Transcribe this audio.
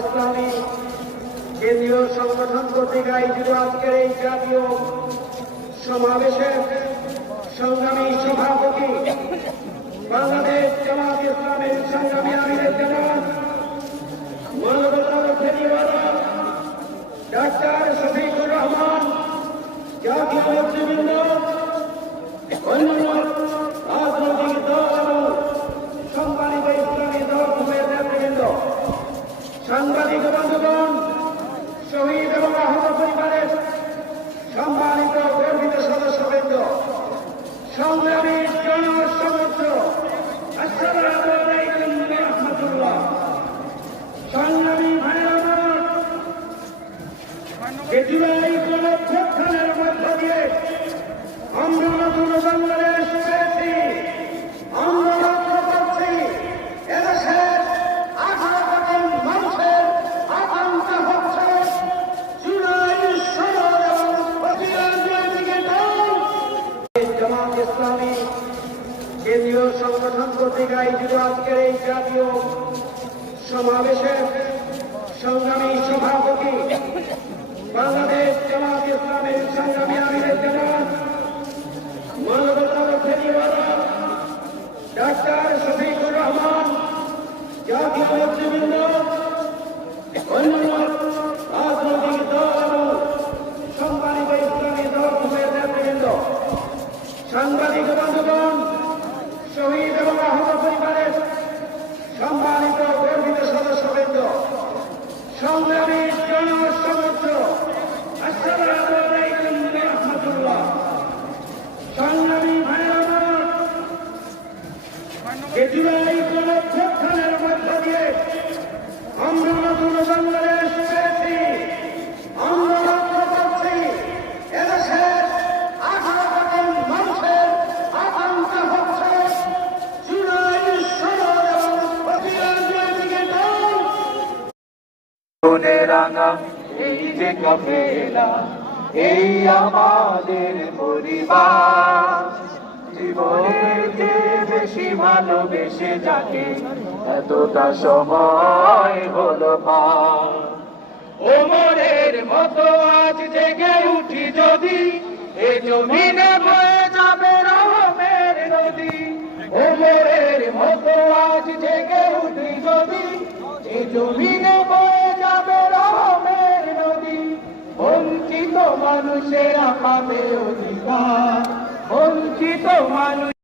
ইসলামী কেন্দ্রীয় সংগঠন কর্তৃক আয়োজিত আজকের এই জাতীয় সমাবেশের সংগ্রামী সভাপতি বাংলাদেশ জামাত ইসলামের সংগ্রামী আমিরের জামাত ডাক্তার শফিকুর রহমান, জাতীয় নেতৃবৃন্দ, অন্যান্য রাজনৈতিক দল এবং সম্মানিত ইসলামী দলের নেতৃবৃন্দ, সাংবাদিক বন্ধুগণ, শহীদ এবং আহত পরিবারের সম্মানিত গর্বিত সদস্যবৃন্দ, সংগ্রামী জনসমুদ্র, আসসালামু আলাইকুম ওয়া রাহমাতুল্লাহ। সংগ্রামী ভাইরা আমার, জুলাই গণঅভ্যুত্থানের মধ্য দিয়ে আমরা নতুন বাংলাদেশ পেয়েছি। আমরা লক্ষ্য করছি এদেশের 18 কোটি মানুষের আকাঙ্ক্ষা হচ্ছে জুলাই সনদ এবং জামাত ইসলামী কেন্দ্রীয় সংগঠন কর্তৃক আয়োজিত আজকের এই জাতীয় সমাবেশের সংগ্রামী সভাপতি বাংলাদেশ জামাত ইসলামের সংগ্রামী আমিরের জামাত ডাক্তার শফিকুর রহমান, জাতীয় নেতৃবৃন্দ, অন্যান্য রাজনৈতিক দল এবং সম্মানিত ইসলামী দলের নেতৃবৃন্দ, সাংবাদিক বন্ধুগণ, শহীদ এবং আহত পরিবারের সম্মানিত গর্বিত সদস্যবৃন্দ, সংগ্রামী জনসমুদ্র, আসসালামু আলাইকুম ওয়া রাহমাতুল্লাহ। সংগ্রামী ভাইরা আমার, জুলাই গণঅভ্যুত্থানের মধ্য দিয়ে আমরা নতুন বাংলাদেশ পেয়েছি। আমরা লক্ষ্য করছি এদেশের 18 কোটি মানুষের আকাঙ্ক্ষা হচ্ছে জুলাই সনদ এবং রাঙা এই যে কাফেলা, এই আমাদের পরিবার। জীবনের যে বেশি ভালোবেসে যাকে এতটা সময় হলো পার। ওমরের মতো আজ জেগে উঠি যদি, এ জমিনে বয়ে যাবে রহমের নদী। ওমরের মতো আজ জেগে উঠি যদি, এ জমিনে বয়ে যাবে রহমের নদী। বঞ্চিত মানুষেরা পাবে অধিকার, বঞ্চিত মানুষ